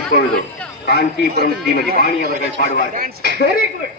இப்பொழுது காஞ்சிபுரம் ஸ்ரீமதி வாணி அவர்கள் பாடுவார்கள். Very good